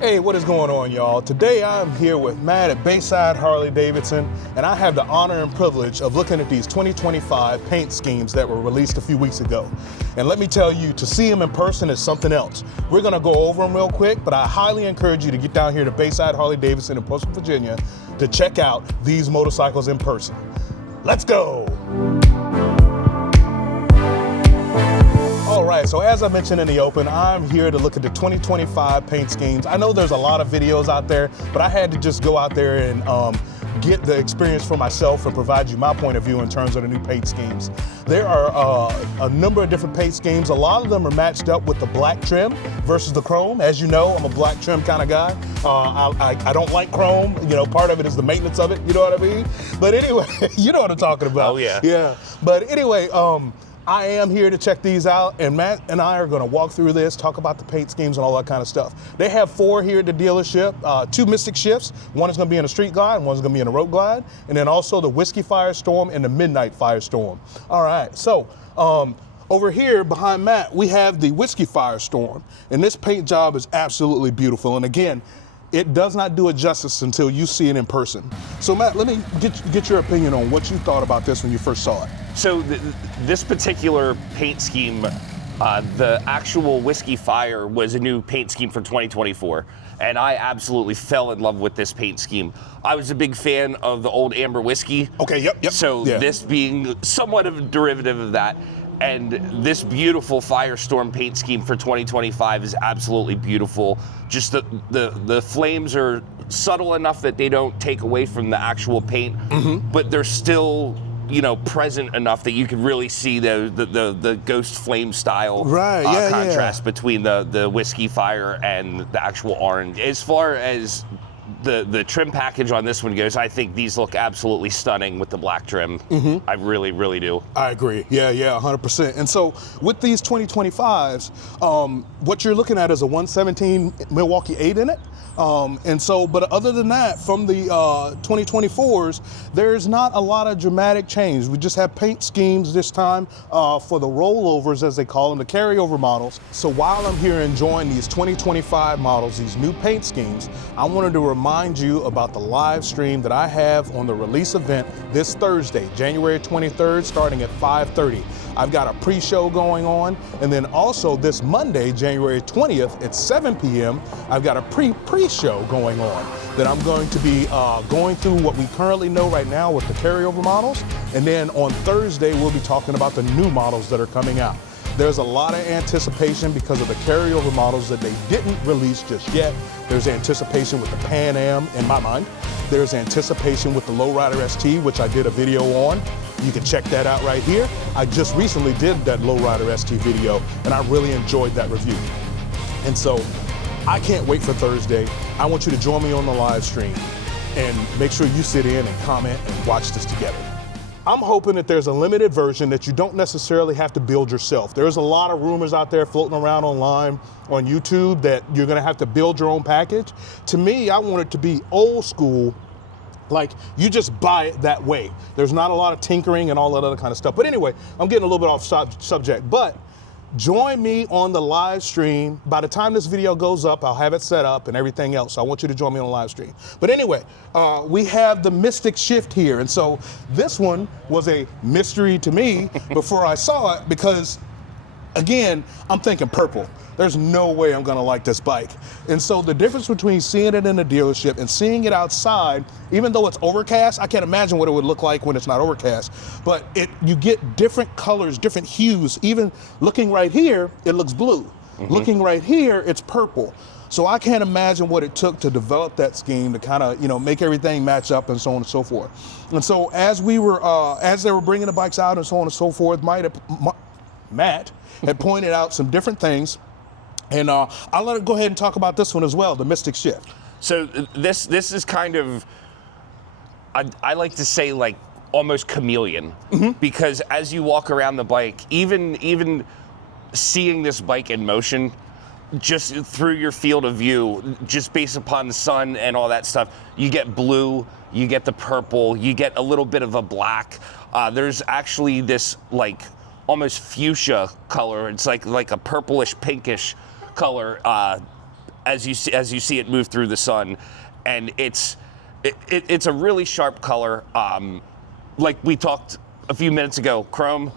Hey, what is going on, y'all? Today I'm here with Matt at Bayside Harley Davidson, and I have the honor and privilege of looking at these 2025 paint schemes that were released a few weeks ago. And let me tell you, to see them in person is something else. We're gonna go over them real quick, but I highly encourage you to get down here to Bayside Harley Davidson in Postal, Virginia to check out these motorcycles in person. Let's go! All right, so as I mentioned in the open, I'm here to look at the 2025 paint schemes. I know there's a lot of videos out there, but I had to just go out there and get the experience for myself and provide you my point of view in terms of the new paint schemes. There are a number of different paint schemes. A lot of them are matched up with the black trim versus the chrome. As you know, I'm a black trim kind of guy. I don't like chrome. You know, part of it is the maintenance of it, you know what I mean? But anyway, you know what I'm talking about. Oh, yeah. Yeah, but anyway, I am here to check these out, and Matt and I are going to walk through this, talk about the paint schemes and all that kind of stuff. They have 4 here at the dealership, 2 Mystic shifts. One is going to be in a street glide, and one's going to be in a road glide, and then also the Whiskey Firestorm and the Midnight Firestorm. All right, so over here behind Matt, we have the Whiskey Firestorm, and this paint job is absolutely beautiful. And again, it does not do it justice until you see it in person. So Matt, let me get your opinion on what you thought about this when you first saw it. So this particular paint scheme, the actual Whiskey Fire was a new paint scheme for 2024. And I absolutely fell in love with this paint scheme. I was a big fan of the old Amber Whiskey. Okay, yep. So yeah. This being somewhat of a derivative of that. And this beautiful Firestorm paint scheme for 2025 is absolutely beautiful. Just the flames are subtle enough that they don't take away from the actual paint, but they're still, you know, present enough that you can really see the ghost flame style contrast between the Whiskey Fire and the actual orange. As far as the trim package on this one goes, I think these look absolutely stunning with the black trim. I really, really do. I agree. Yeah, 100%. And so with these 2025s, what you're looking at is a 117 Milwaukee 8 in it. But other than that, from the 2024s, there's not a lot of dramatic change. We just have paint schemes this time for the rollovers, as they call them, the carryover models. So while I'm here enjoying these 2025 models, these new paint schemes, I wanted to remind you about the live stream that I have on the release event this Thursday, January 23rd, starting at 5:30. I've got a pre-show going on, and then also this Monday, January 20th at 7 p.m., I've got a pre-show going on that I'm going to be going through what we currently know right now with the carryover models, and then on Thursday we'll be talking about the new models that are coming out. There's a lot of anticipation because of the carryover models that they didn't release just yet. There's anticipation with the Pan Am in my mind. There's anticipation with the Lowrider ST, which I did a video on. You can check that out right here. I just recently did that Lowrider ST video, and I really enjoyed that review. And so I can't wait for Thursday. I want you to join me on the live stream and make sure you sit in and comment and watch this together. I'm hoping that there's a limited version that you don't necessarily have to build yourself. There's a lot of rumors out there floating around online on YouTube that you're gonna have to build your own package. To me, I want it to be old school, like you just buy it that way. There's not a lot of tinkering and all that other kind of stuff. But anyway, I'm getting a little bit off subject, but join me on the live stream. By the time this video goes up, I'll have it set up and everything else. So I want you to join me on the live stream. But anyway, we have the Mystic Shift here. And so this one was a mystery to me before I saw it because, again, I'm thinking purple. There's no way I'm gonna like this bike. And so the difference between seeing it in a dealership and seeing it outside, even though it's overcast, I can't imagine what it would look like when it's not overcast, but you get different colors, different hues. Even looking right here, it looks blue. Looking right here, it's purple. So I can't imagine what it took to develop that scheme to kind of, you know, make everything match up and so on and so forth. And so as they were bringing the bikes out and so on and so forth, Matt had pointed out some different things. And I'll let her go ahead and talk about this one as well, the Mystic Shift. So this is kind of, I like to say, like almost chameleon, because as you walk around the bike, even seeing this bike in motion, just through your field of view, just based upon the sun and all that stuff, you get blue, you get the purple, you get a little bit of a black. There's actually this like almost fuchsia color. It's like a purplish pinkish color as you see it move through the sun, and it's a really sharp color. Like we talked a few minutes ago, chrome,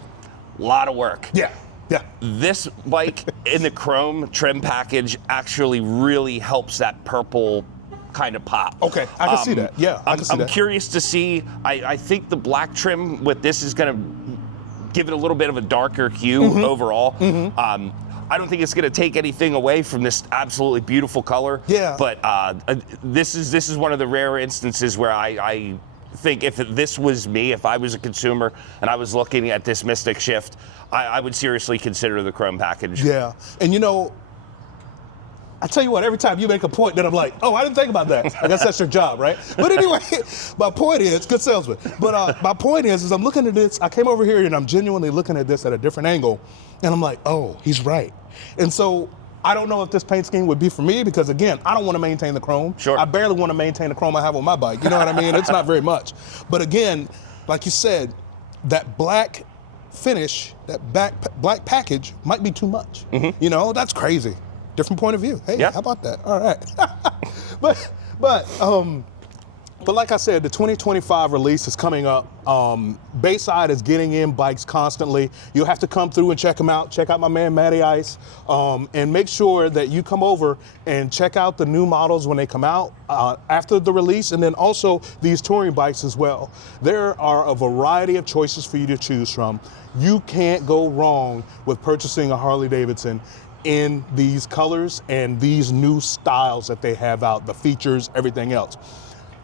a lot of work. Yeah. Yeah. This bike in the chrome trim package actually really helps that purple kind of pop. Okay, I can see that. Yeah, I can see that. I'm curious to see. I think the black trim with this is going to give it a little bit of a darker hue overall. I don't think it's going to take anything away from this absolutely beautiful color. Yeah. But this is one of the rare instances where I think if this was me, if I was a consumer and I was looking at this Mystic Shift, I would seriously consider the chrome package. Yeah, and you know, I tell you what, every time you make a point that I'm like, oh, I didn't think about that. I guess that's your job, right? But anyway, my point is, good salesman. But my point is I'm looking at this. I came over here and I'm genuinely looking at this at a different angle, and I'm like, oh, he's right. And so I don't know if this paint scheme would be for me because, again, I don't want to maintain the chrome. Sure. I barely want to maintain the chrome I have on my bike. You know what I mean? It's not very much. But again, like you said, that black finish, that black package might be too much. You know, that's crazy. Different point of view. Hey, yeah. How about that? All right. But like I said, the 2025 release is coming up. Bayside is getting in bikes constantly. You'll have to come through and check them out. Check out my man Matty Ice, and make sure that you come over and check out the new models when they come out after the release, and then also these touring bikes as well. There are a variety of choices for you to choose from. You can't go wrong with purchasing a Harley Davidson in these colors and these new styles that they have out, the features, everything else.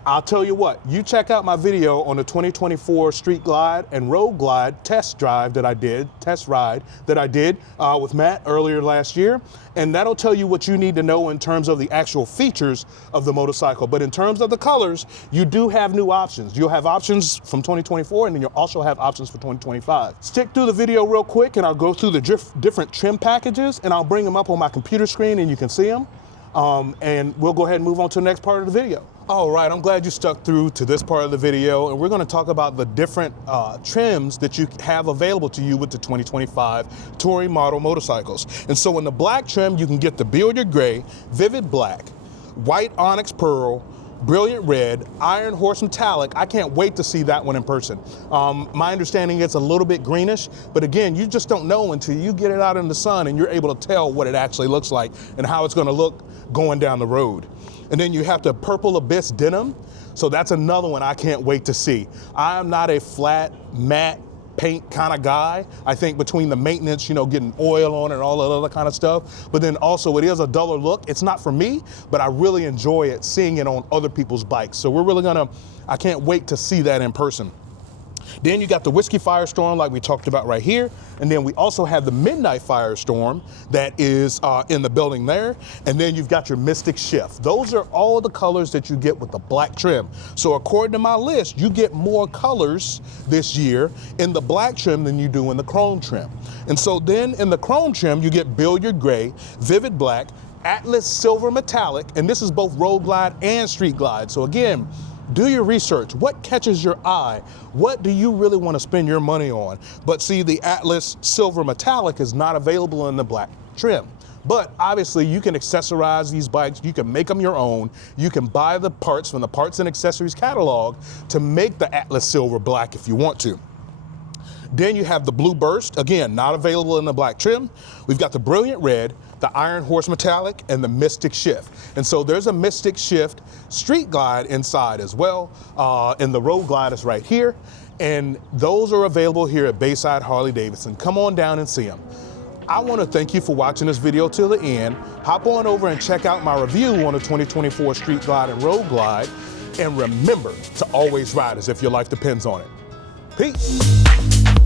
I'll tell you what, you check out my video on the 2024 Street Glide and Road Glide test ride that I did with Matt earlier last year, and that'll tell you what you need to know in terms of the actual features of the motorcycle. But in terms of the colors, you do have new options. You'll have options from 2024, and then you'll also have options for 2025. Stick through the video real quick, and I'll go through the different trim packages, and I'll bring them up on my computer screen, and you can see them. And we'll go ahead and move on to the next part of the video. All right, I'm glad you stuck through to this part of the video, and we're going to talk about the different trims that you have available to you with the 2025 touring model motorcycles. And so in the black trim, you can get the Billiard Gray, Vivid Black, White Onyx Pearl, Brilliant Red, Iron Horse Metallic. I can't wait to see that one in person. My understanding it's a little bit greenish, but again, you just don't know until you get it out in the sun and you're able to tell what it actually looks like and how it's going to look going down the road. And then you have the Purple Abyss Denim. So that's another one I can't wait to see. I'm not a flat, matte paint kind of guy. I think between the maintenance, you know, getting oil on it and all that other kind of stuff, but then also it is a duller look. It's not for me, but I really enjoy it, seeing it on other people's bikes. So we're really I can't wait to see that in person. Then you got the Whiskey Firestorm like we talked about right here. And then we also have the Midnight Firestorm that is in the building there. And then you've got your Mystic Shift. Those are all the colors that you get with the black trim. So according to my list, you get more colors this year in the black trim than you do in the chrome trim. And so then in the chrome trim, you get Billiard Gray, Vivid Black, Atlas Silver Metallic, and this is both Road Glide and Street Glide. So again, do your research. What catches your eye? What do you really want to spend your money on? But see, the Atlas Silver Metallic is not available in the black trim. But obviously you can accessorize these bikes. You can make them your own. You can buy the parts from the Parts and Accessories catalog to make the Atlas Silver Black if you want to. Then you have the Blue Burst, again, not available in the black trim. We've got the Brilliant Red, the Iron Horse Metallic, and the Mystic Shift. And so there's a Mystic Shift Street Glide inside as well, and the Road Glide is right here. And those are available here at Bayside Harley Davidson. Come on down and see them. I want to thank you for watching this video till the end. Hop on over and check out my review on the 2024 Street Glide and Road Glide. And remember to always ride as if your life depends on it. Peace.